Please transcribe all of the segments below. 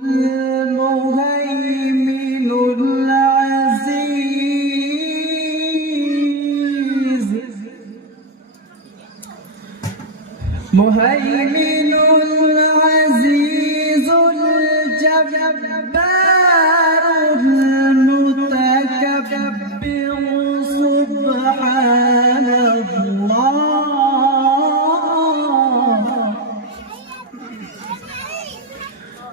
المهيمن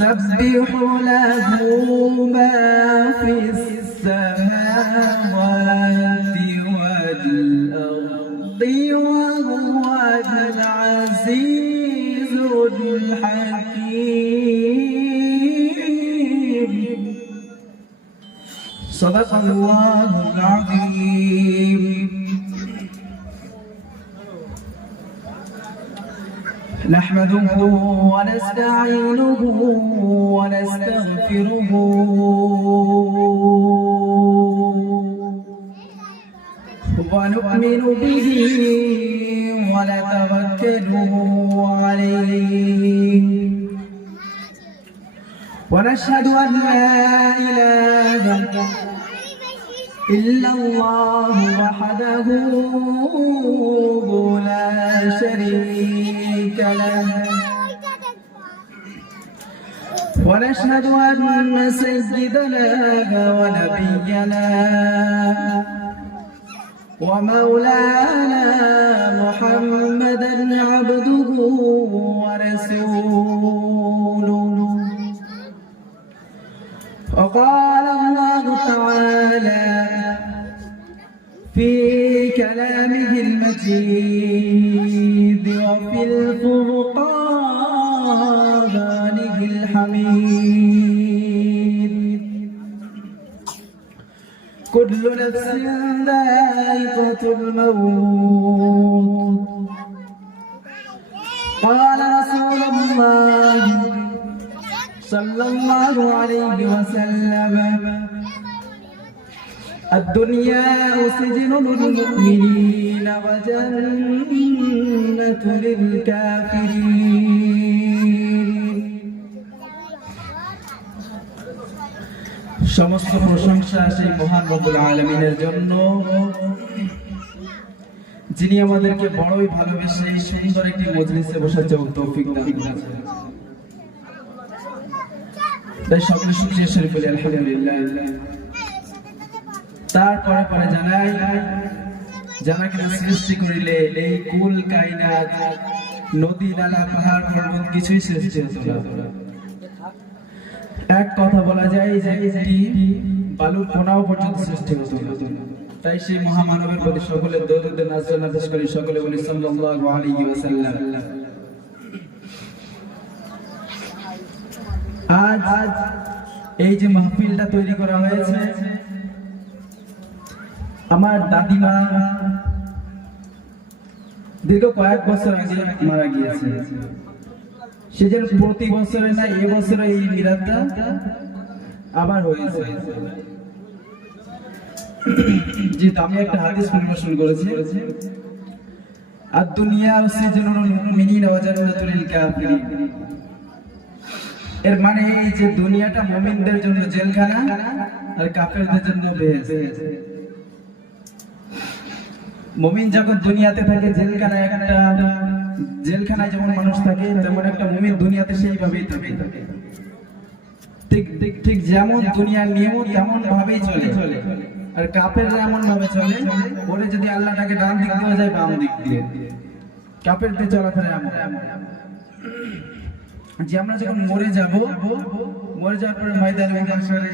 يسبح له ما في السماوات والأرض وهو العزيز الحكيم. صدق الله العظيم. نحمده ونستعينه ونؤمن به ونتوكل عليه. ونشهد أن لا إله إلا الله وحده لا شريك له. ونشهد أن سيدنا ونبينا ومولانا محمدا عبده ورسوله. وقال الله تعالى في كلامه المجيد وفي الفرقانه الحميد. كل نفس ذائقة الموت قال رسول الله صلى الله عليه وسلم الدنيا سجن للمؤمنين وجنة للكافرين সমস্ত প্রশংসা সেই মহান রব্বুল আলমিনের জন্য। যিনি আমাদেরকে বড়ই ভালোবেসে সুন্দর একটি মজলিসে বসার তৌফিক দান তাই সকলে শরীফ বলি, আলহামদুলিল্লাহ। তারপরে পরে জানাই যারা সৃষ্টি করিলে এই কুল কায়নাত, নদী, নালা, পাহাড়, পর্বত কিছুই সৃষ্টি এক কথা বলা যায় যে বালুর কোনাও পর্যন্ত সৃষ্টি হতো। তাই সেই মহামানবের প্রতি সকলে দরুদ নাজর নাজিশ করি সকলে বলি, সাল্লাল্লাহু আলাইহি ওয়াসাল্লাম। আজ এই যে মাহফিলটা তৈরি করা হয়েছে, আমার দাদিমা দীর্ঘ কয়েক বছর আগে মারা গিয়েছে সেজন্য প্রতি বছরে না এবছরে এই মিরাদটা আবার হয়েছে। যেহেতু আমি একটা হাদিস পরিবেশন করেছি, আর দুনিয়া সিজনুল মুমিনিন ওয়া জান্নাতুল এর মানে এই যে দুনিয়াটা মুমিনদের জন্য জেলখানা আর কাফেরদের জন্য বেহেশত মুমিন যখন দুনিয়াতে থাকে জেলখানা একটা জেলখানায় যেমন মানুষ থাকে, তেমন একটা মুমিন দুনিয়াতে সেইভাবেই থাকে। ঠিক ঠিক ঠিক যেমন দুনিয়ার নিয়ম তেমন ভাবেই চলে। আর কাপেররা এমন ভাবে চলে, ওরে যদি আল্লাহটাকে ডান দিক দিয়ে যায়, বাম দিক দিয়ে। কাপেরদের চলাফেরা এমন। যে আমরা যখন মরে যাব, মরে যাওয়ার পরে ময়দানে ময়দানে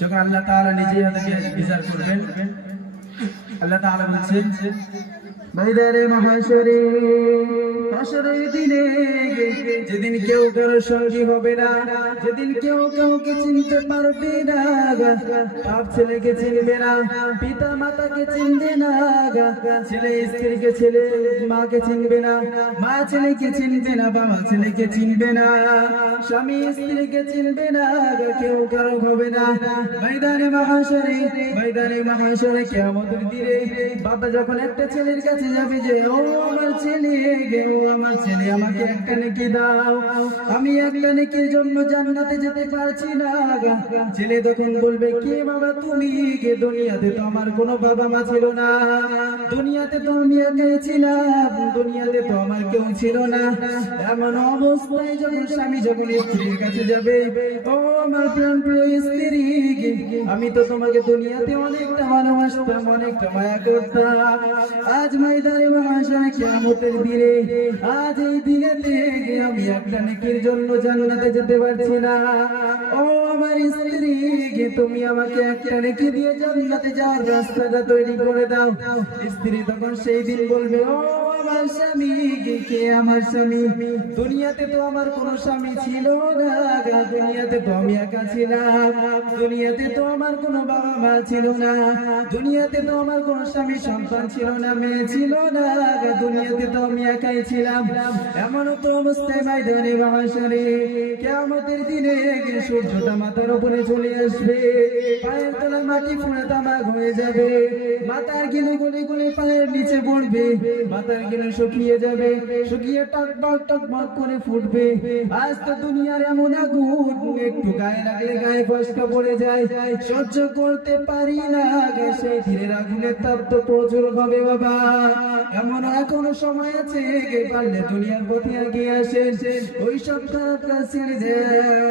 যখন আল্লাহ তাআলা নিজে আমাদেরকে বিচার করবেন, আল্লাহ তাআলা বলছেন ময়দানে মহাশরে হাসরের দিনে যেদিন কেউ কারও সঙ্গী হবে না, যেদিন কেউ কাউকে চিনতে পারবে না বাপ ছেলেকে চিনবে না, পিতা মাতাকে চিনবে না ছেলে স্ত্রীকে ছেলে মাকে চিনবে না, মা ছেলেকে চিনবে না, বাবা ছেলেকে চিনবে না, স্বামী স্ত্রীকে চিনবে না কেউ কারও হবে না। ময়দানে মহাশরে ময়দানে মহাশরে কেমন দিনে বাবা যখন একটা ছেলের কাছে যাবে যে, ও আমার ছেলে গে, ও আমার ছেলে, আমাকে একটা নেকি দাও। আমি একটা নেকির জন্য জান্নাতে যেতে পারছি না ছেলে তখন বলবে, কে বাবা তুমি গে? দুনিয়াতে তো আমার কোনো বাবা মা ছিল না। দুনিয়াতে তো আমি একাই ছিলাম, দুনিয়াতে তো আমার কেউ ছিল না। এমন অবস্থায় যখন স্বামী যখন স্ত্রীর কাছে যাবে, ও আমার প্রাণ প্রিয় স্ত্রী আমি তো তোমাকে দুনিয়াতে অনেকটা ভালোবাসতাম, অনেকটা মায়া করতাম। আজ আজ এই দিনে আমি একটা নেকির জন্য যেতে পারছি না। ও আমার স্ত্রী তুমি আমাকে একটা নেকি দিয়ে যাওয়ার রাস্তাটা তৈরি করে দাও। স্ত্রী তখন সেই দিন বলবে, ও আমার স্বামী কে আমার স্বামী? দুনিয়াতে তো আমার কোনো স্বামী ছিল না দুনিয়াতে তো আমি একা ছিলাম। দুনিয়াতে তো আমার কোনো বাবা মা ছিল না, দুনিয়াতে তো আমার কোনো স্বামী সন্তান ছিল না, মেয়ে ছিল না দুনিয়াতে তো আমি একাই ছিলাম। এমন তো অবস্থায় ময়দানে মহাশরে কেমতের দিনে সূর্যটা মাথার উপরে চলে আসবে। পায়ের তলা মাটি ফুলে তামাক হয়ে যাবে। মাথার গিলে গলে গলে পায়ের নিচে পড়বে। মাথার গিলে শুকিয়ে যাবে। শুকিয়ে টকবক টকবক করে ফুটবে। আজ তো দুনিয়ার এমন আগুন, একটু গায়ে লাগলে গায়ে কষ্ট পড়ে যায়। সহ্য করতে পারি না সেই ধীরের আগুনের তাপ তো প্রচুর হবে বাবা। এমন এখনও সময় আছে? পারলে দুনিয়ার পথে এগিয়ে আসে ওই সব খারাপ কাজ ছেড়ে দেয়